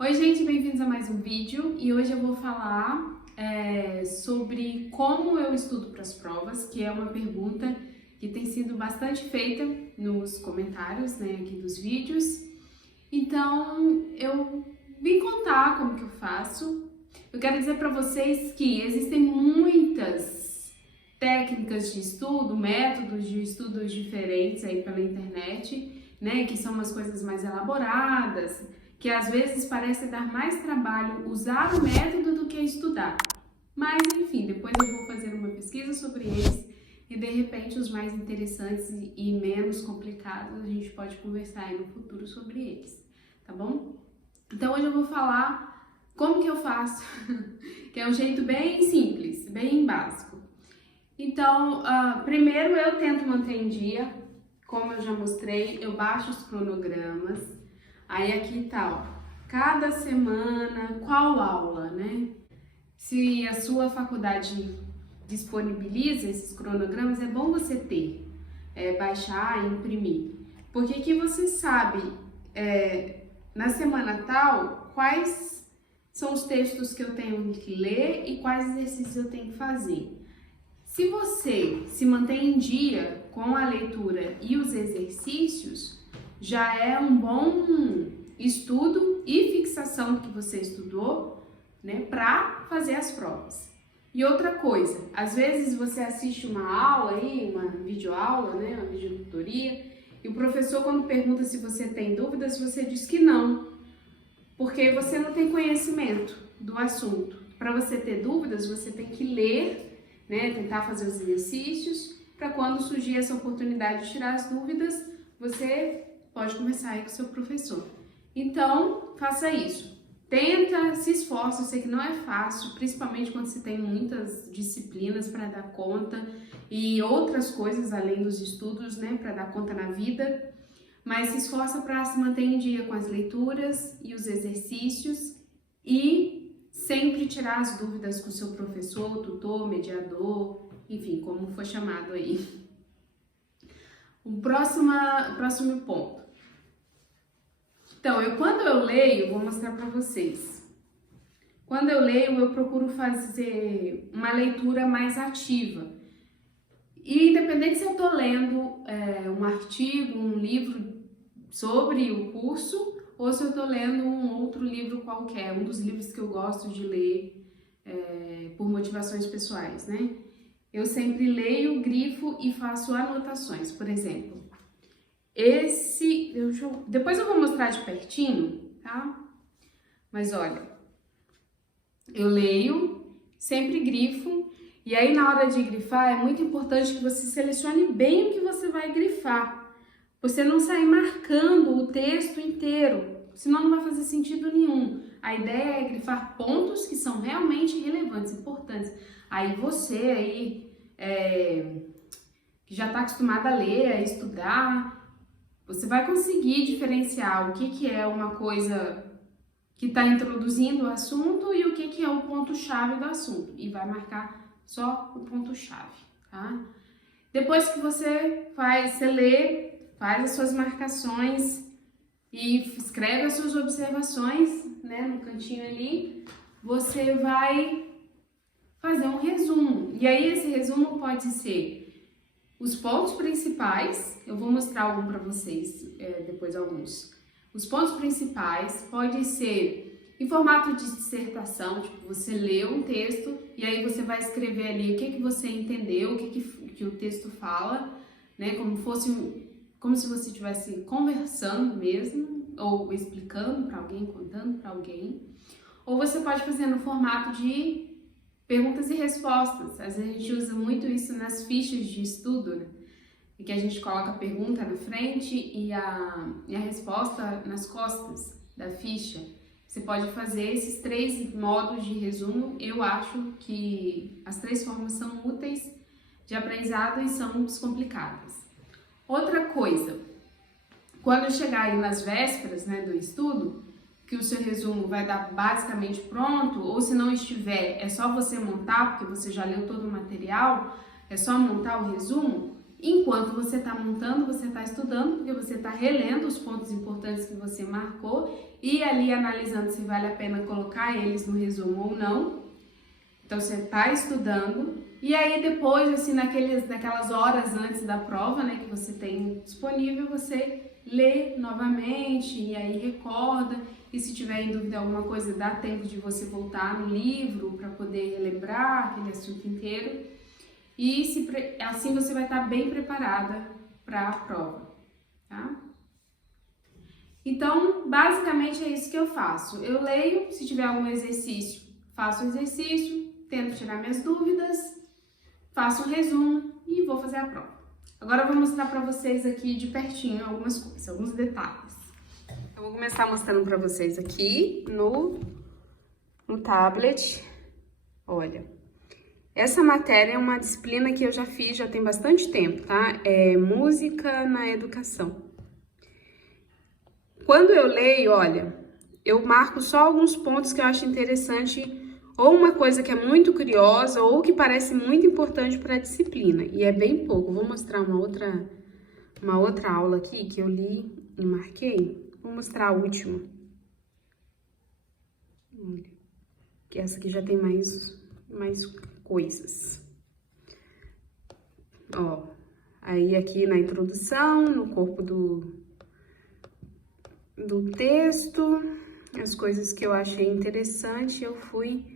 Oi gente, bem-vindos a mais um vídeo e hoje eu vou falar sobre como eu estudo para as provas, que é uma pergunta que tem sido bastante feita nos comentários, aqui dos vídeos. Então eu vim contar como que eu faço. Eu quero dizer para vocês que existem muitas técnicas de estudo, métodos de estudos diferentes aí pela internet, que são umas coisas mais elaboradas, que às vezes parece dar mais trabalho usar o método do que estudar. Mas enfim, depois eu vou fazer uma pesquisa sobre eles e de repente os mais interessantes e menos complicados a gente pode conversar aí no futuro sobre eles, tá bom? Então hoje eu vou falar como que eu faço, que é um jeito bem simples, bem básico. Então, primeiro eu tento manter em dia, como eu já mostrei, eu baixo os cronogramas. Aí aqui tá, ó, cada semana, qual aula, Se a sua faculdade disponibiliza esses cronogramas, é bom você ter, baixar e imprimir. Porque que você sabe, na semana tal, quais são os textos que eu tenho que ler e quais exercícios eu tenho que fazer. Se você se mantém em dia com a leitura e os exercícios, já é um bom estudo e fixação do que você estudou, para fazer as provas. E outra coisa, às vezes você assiste uma aula aí, uma videoaula, uma videotutoria, e o professor quando pergunta se você tem dúvidas, você diz que não, porque você não tem conhecimento do assunto. Para você ter dúvidas, você tem que ler, tentar fazer os exercícios, para quando surgir essa oportunidade de tirar as dúvidas, você pode começar aí com o seu professor. Então, faça isso. Tenta, se esforce, eu sei que não é fácil, principalmente quando você tem muitas disciplinas para dar conta e outras coisas além dos estudos, para dar conta na vida, mas se esforça para se manter em dia com as leituras e os exercícios e sempre tirar as dúvidas com o seu professor, tutor, mediador, enfim, como for chamado aí. O próximo ponto. Então, quando eu leio, vou mostrar para vocês. Quando eu leio, eu procuro fazer uma leitura mais ativa. E independente se eu estou lendo um artigo, um livro sobre o curso, ou se eu estou lendo um outro livro qualquer, um dos livros que eu gosto de ler por motivações pessoais, Eu sempre leio, grifo e faço anotações, por exemplo. Depois eu vou mostrar de pertinho, tá? Mas olha, eu leio, sempre grifo, e aí na hora de grifar é muito importante que você selecione bem o que você vai grifar. Você não sair marcando o texto inteiro, senão não vai fazer sentido nenhum. A ideia é grifar pontos que são realmente relevantes, importantes. Aí você que já está acostumado a ler, a estudar, você vai conseguir diferenciar o que é uma coisa que está introduzindo o assunto e o que é o ponto-chave do assunto. E vai marcar só o ponto-chave, tá? Depois que você lê, faz as suas marcações e escreve as suas observações, no cantinho ali, você vai fazer um resumo. E aí esse resumo pode ser os pontos principais, eu vou mostrar algum para vocês, depois alguns. Os pontos principais pode ser em formato de dissertação, tipo, você lê um texto e aí você vai escrever ali o que você entendeu, o que o texto fala, como se você estivesse conversando mesmo, ou explicando para alguém, contando para alguém. Ou você pode fazer no formato de perguntas e respostas. Às vezes a gente usa muito isso nas fichas de estudo, em que a gente coloca a pergunta na frente e a resposta nas costas da ficha. Você pode fazer esses 3 modos de resumo. Eu acho que as 3 formas são úteis de aprendizado e são descomplicadas. Outra coisa, quando chegar aí nas vésperas, do estudo, que o seu resumo vai dar basicamente pronto, ou se não estiver, é só você montar, porque você já leu todo o material, é só montar o resumo. Enquanto você está montando, você está estudando, porque você está relendo os pontos importantes que você marcou ir ali analisando se vale a pena colocar eles no resumo ou não. Então você está estudando e aí depois, assim, naquelas horas antes da prova, né, que você tem disponível, você lê novamente e aí recorda. E se tiver em dúvida alguma coisa, dá tempo de você voltar no livro para poder relembrar aquele assunto inteiro. E assim você vai estar bem preparada para a prova, tá? Então, basicamente é isso que eu faço. Eu leio, se tiver algum exercício, faço o exercício, tento tirar minhas dúvidas, faço um resumo e vou fazer a prova. Agora eu vou mostrar para vocês aqui de pertinho algumas coisas, alguns detalhes. Eu vou começar mostrando para vocês aqui no tablet. Olha, essa matéria é uma disciplina que eu já fiz, já tem bastante tempo, tá? É música na educação. Quando eu leio, olha, eu marco só alguns pontos que eu acho interessante, ou uma coisa que é muito curiosa, ou que parece muito importante para a disciplina. E é bem pouco. Vou mostrar uma outra aula aqui que eu li e marquei. Vou mostrar a última. Olha, que essa aqui já tem mais coisas. Ó, aí aqui na introdução, no corpo do texto, as coisas que eu achei interessante, eu fui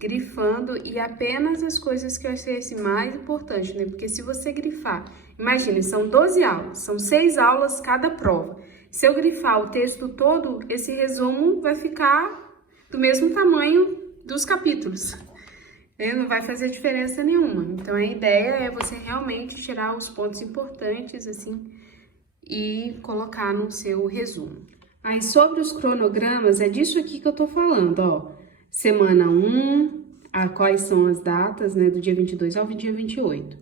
grifando e apenas as coisas que eu achei assim, mais importante, né? Porque se você grifar, imagine, são 12 aulas, são 6 aulas cada prova. Se eu grifar o texto todo, esse resumo vai ficar do mesmo tamanho dos capítulos. Não vai fazer diferença nenhuma. Então, a ideia é você realmente tirar os pontos importantes, assim, e colocar no seu resumo. Aí, sobre os cronogramas, é disso aqui que eu tô falando, ó. Semana 1, quais são as datas, né, do dia 22 ao dia 28.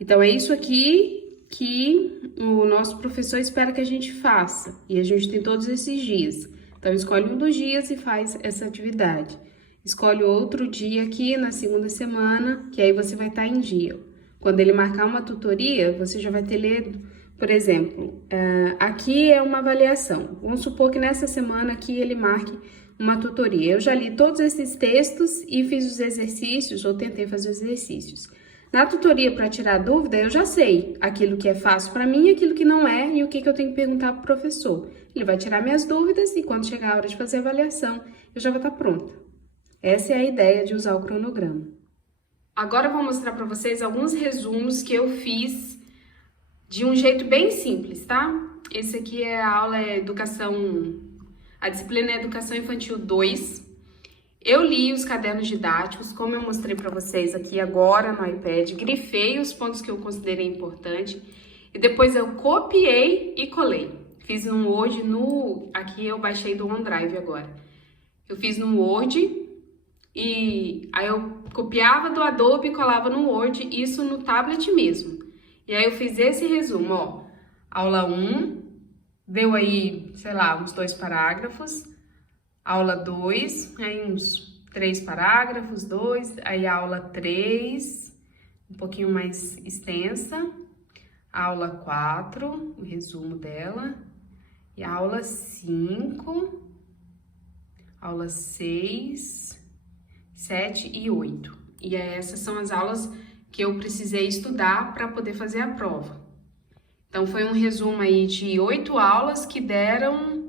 Então, é isso aqui que o nosso professor espera que a gente faça. E a gente tem todos esses dias. Então, escolhe um dos dias e faz essa atividade. Escolhe outro dia aqui na segunda semana, que aí você vai estar em dia. Quando ele marcar uma tutoria, você já vai ter lido, por exemplo, aqui é uma avaliação. Vamos supor que nessa semana aqui ele marque uma tutoria. Eu já li todos esses textos e fiz os exercícios, ou tentei fazer os exercícios. Na tutoria, para tirar dúvida, eu já sei aquilo que é fácil para mim, aquilo que não é e o que eu tenho que perguntar para o professor. Ele vai tirar minhas dúvidas e quando chegar a hora de fazer a avaliação, eu já vou estar pronta. Essa é a ideia de usar o cronograma. Agora eu vou mostrar para vocês alguns resumos que eu fiz de um jeito bem simples, tá? Esse aqui é a aula a disciplina é Educação Infantil 2. Eu li os cadernos didáticos, como eu mostrei para vocês aqui agora no iPad, grifei os pontos que eu considerei importante e depois eu copiei e colei. Fiz no Word, aqui eu baixei do OneDrive agora. Eu fiz no Word e aí eu copiava do Adobe e colava no Word, isso no tablet mesmo. E aí eu fiz esse resumo, ó. Aula 1, deu aí, sei lá, uns 2 parágrafos. Aula 2, aí uns 3 parágrafos, 2. Aí aula 3, um pouquinho mais extensa. Aula 4, o resumo dela. E aula 5, aula 6, 7 e 8. E essas são as aulas que eu precisei estudar para poder fazer a prova. Então, foi um resumo aí de 8 aulas que deram...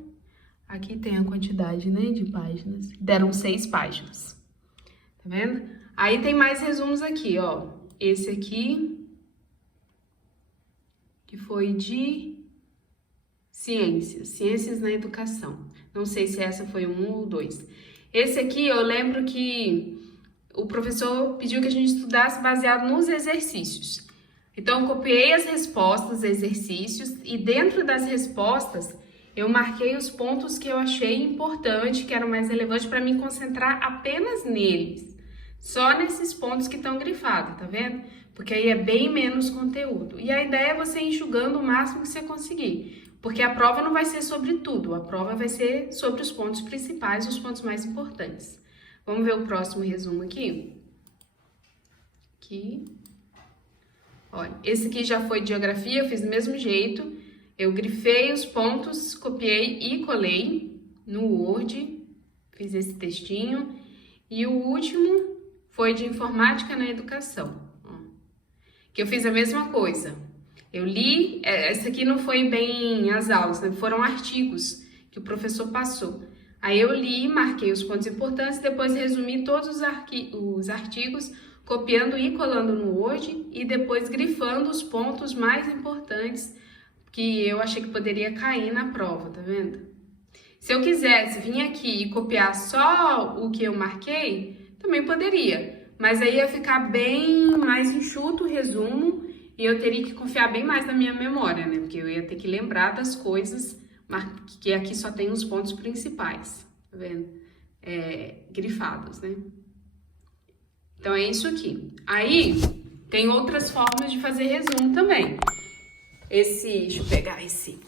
Aqui tem a quantidade, né, de páginas. Deram 6 páginas. Tá vendo? Aí tem mais resumos aqui, ó. Esse aqui, que foi de ciências na educação. Não sei se essa foi 1 ou 2. Esse aqui, eu lembro que o professor pediu que a gente estudasse baseado nos exercícios. Então, eu copiei as respostas, exercícios, e dentro das respostas, eu marquei os pontos que eu achei importante, que eram mais relevantes para me concentrar apenas neles. Só nesses pontos que estão grifados, tá vendo? Porque aí é bem menos conteúdo. E a ideia é você ir enxugando o máximo que você conseguir. Porque a prova não vai ser sobre tudo, a prova vai ser sobre os pontos principais, os pontos mais importantes. Vamos ver o próximo resumo aqui? Olha, esse aqui já foi de geografia, eu fiz do mesmo jeito. Eu grifei os pontos, copiei e colei no Word, fiz esse textinho. E o último foi de Informática na Educação, que eu fiz a mesma coisa. Eu li, essa aqui não foi bem as aulas, né? Foram artigos que o professor passou. Aí eu li, marquei os pontos importantes, depois resumi todos os artigos, copiando e colando no Word e depois grifando os pontos mais importantes que eu achei que poderia cair na prova, tá vendo? Se eu quisesse vir aqui e copiar só o que eu marquei, também poderia, mas aí ia ficar bem mais enxuto o resumo e eu teria que confiar bem mais na minha memória, né? Porque eu ia ter que lembrar das coisas, que aqui só tem os pontos principais, tá vendo? Grifados, né? Então é isso aqui. Aí tem outras formas de fazer resumo também. Deixa eu pegar esse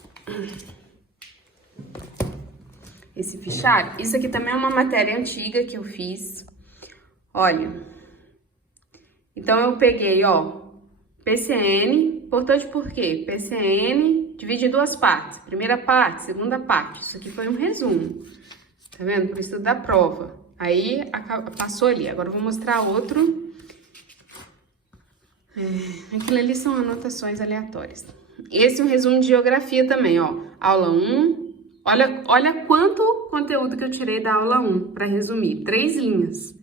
fichário. Isso aqui também é uma matéria antiga que eu fiz. Olha. Então eu peguei, ó, PCN, importante por quê? PCN divide em duas partes. Primeira parte, segunda parte. Isso aqui foi um resumo. Tá vendo? Por isso da prova. Aí passou ali. Agora eu vou mostrar outro. Aquilo ali são anotações aleatórias. Esse é um resumo de geografia também, ó. Aula 1. Olha quanto conteúdo que eu tirei da aula 1 para resumir. 3 linhas.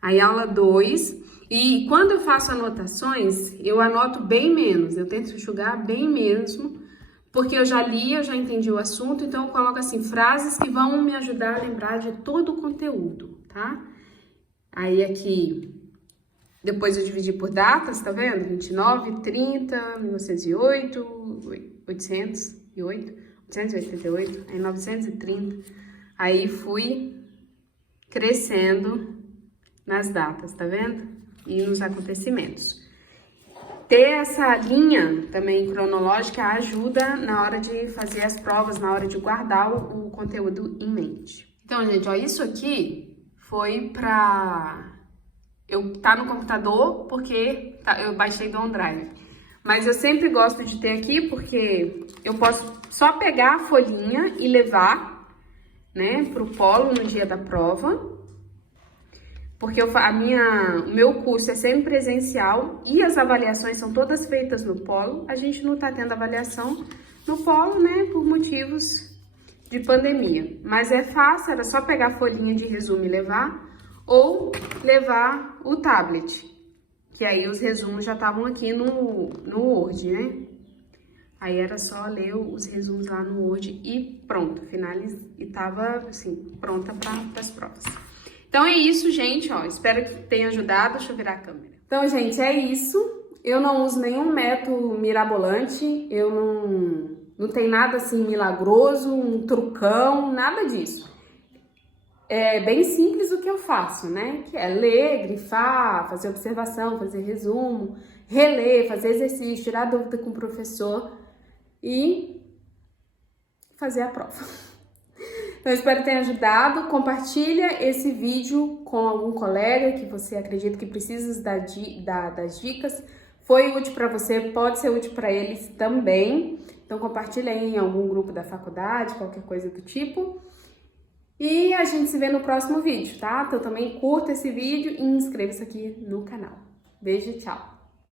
Aí aula 2. E quando eu faço anotações, eu anoto bem menos. Eu tento enxugar bem mesmo. Porque eu já li, eu já entendi o assunto. Então eu coloco assim, frases que vão me ajudar a lembrar de todo o conteúdo, tá? Aí aqui... Depois eu dividi por datas, tá vendo? 29, 30, 1908, 808, 888, aí 930. Aí fui crescendo nas datas, tá vendo? E nos acontecimentos. Ter essa linha também cronológica ajuda na hora de fazer as provas, na hora de guardar o conteúdo em mente. Então, gente, ó, isso aqui foi pra... tá no computador porque eu baixei do OneDrive. Mas eu sempre gosto de ter aqui porque eu posso só pegar a folhinha e levar, né, pro polo no dia da prova. Porque o meu curso é sempre presencial e as avaliações são todas feitas no polo. A gente não tá tendo avaliação no polo, né, por motivos de pandemia. Mas é fácil, era só pegar a folhinha de resumo e levar. Ou levar o tablet, que aí os resumos já estavam aqui no Word, né? Aí era só ler os resumos lá no Word e pronto, e tava assim, pronta para as provas. Então é isso, gente, ó, espero que tenha ajudado. Deixa eu virar a câmera. Então, gente, é isso. Eu não uso nenhum método mirabolante, eu não tem nada assim milagroso, um trucão, nada disso. É bem simples o que eu faço, né? Que é ler, grifar, fazer observação, fazer resumo, reler, fazer exercício, tirar dúvida com o professor e fazer a prova. Então, eu espero que tenha ajudado. Compartilha esse vídeo com algum colega que você acredita que precisa das dicas. Foi útil para você, pode ser útil para eles também. Então, compartilha aí em algum grupo da faculdade, qualquer coisa do tipo. E a gente se vê no próximo vídeo, tá? Então também curta esse vídeo e inscreva-se aqui no canal. Beijo e tchau!